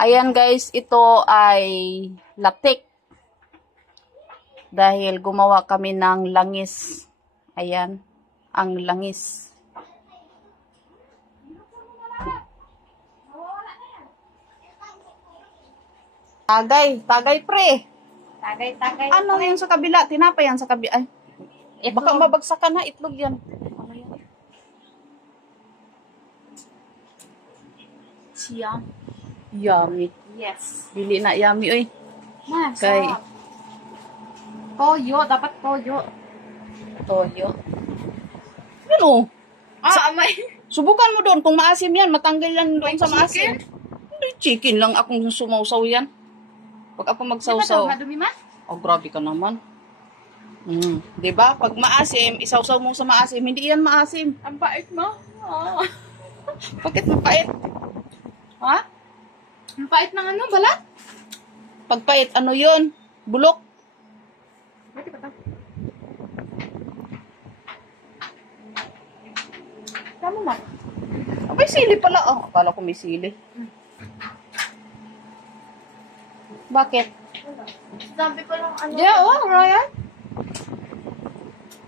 Ayan guys, ito ay latik. Dahil gumawa kami ng langis. Ayan, ang langis. Tagay pre. Tagay. Ano yung sa kabila? Tinapay yan sa kabila. Ay, baka mabagsakan na, itlog yan. Siya. Yummy. Yes. Dili na yummy, oy. Kay toyo, dapat toyo. Toyo. Ano? May Subukan mo doon kung maasim yan. Matanggal yan doon sa maasim. Hindi, chicken lang akong sumausaw yan. Pag ako magsawsaw. Madumi man? Oh, grabe ka naman. Diba? Pag maasim, isawsaw mo sa maasim. Hindi yan maasim. Ang pait mo. Oh. Bakit mapait? Ha? Ang pait ng ano, balat? Pagpait, ano yun? Bulok. Bakit ba ito? Tama mo. May sili pala. Oh, akala ko may sili. Bakit? Sabi pa lang ano. Yeah, oh, Ryan.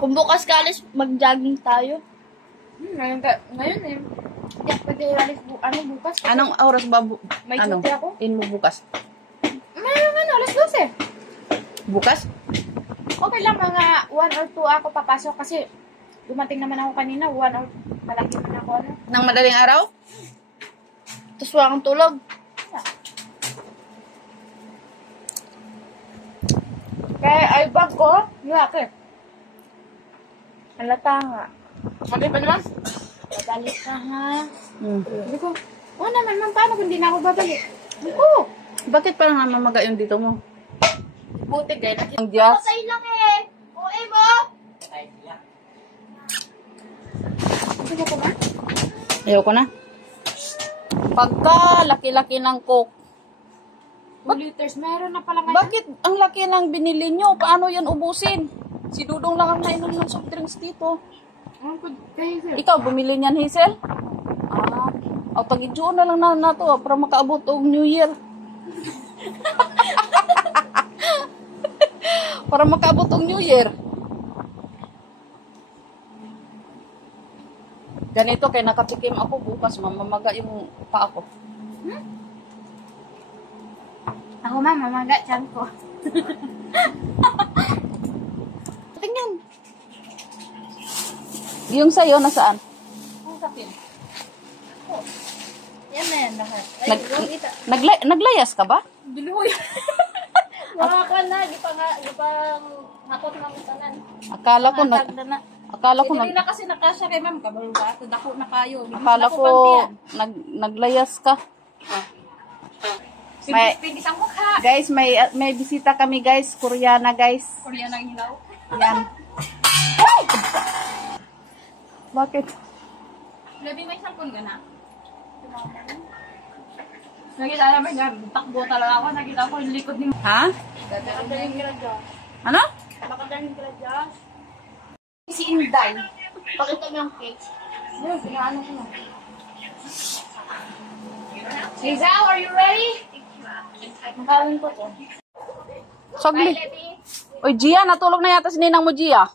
Kung bukas ka alis, mag-jogging tayo. Ngayon eh. Hindi pwede alis bukas. Anong oras ba? May ano? duty ako. In mo bukas? Alas 12. Bukas? Okay lang, mga 1 or 2 ako papasok kasi dumating naman ako kanina, 1 or malaki naman ako. Ano? Nang madaling araw? Tapos wala akong tulog. Kaya ay bag ko, yun halata nga. Magay pa naman? Babalik ka ha. Sabi ko, naman man, paano kung di na ako babalik? Sabi ko, Bakit parang namamaga yung dito mo? buti din. Ang Diyos. Patay lang eh. OA mo? Sige ko ba? Ayoko na. Pagka laki-laki ng coke. 2 liters, meron na pala ngayon. Bakit ang laki ng binili nyo? Paano yan ubusin? Si Dudong lang ang nainom ng soft drinks dito. Ikaw, bumili niyan, Hazel? Pag-idyoon na lang na to para makaabot og New Year. Para makaabot og New Year. Ganito, kay nakatikim ako bukas, mamamaga yung paa ko. Ako mamaga, chan ko. Tingnan. Yung sa'yo, nasaan? Ang sakin. Yan na yan lahat. Naglayas ka ba? Biluhoy. Mga na, di pa hapot ng tanan. Akala ko Hindi na kasi nakasya kay ma'am, kabalo ba? Dako na kayo. Akala ko naglayas ka. Pingis ang mukha. Guys, may bisita kami guys, Koreana guys. Korean ang hilaw. Yan. Bakit? Labi may sampon ka na. Nakita namin nga, takbo talaga ako. Nakita ko yung likod ni... Ha? Nakadaling ka na dyan. Ano? Nakadaling ka na dyan. Si Inday. Pakita mo yung cake. Yun, pinaano ko na. Rizal, are you ready? Makalin ko to. Sagli. Oy, Gia, natulog na yata si Ninang mo, Gia.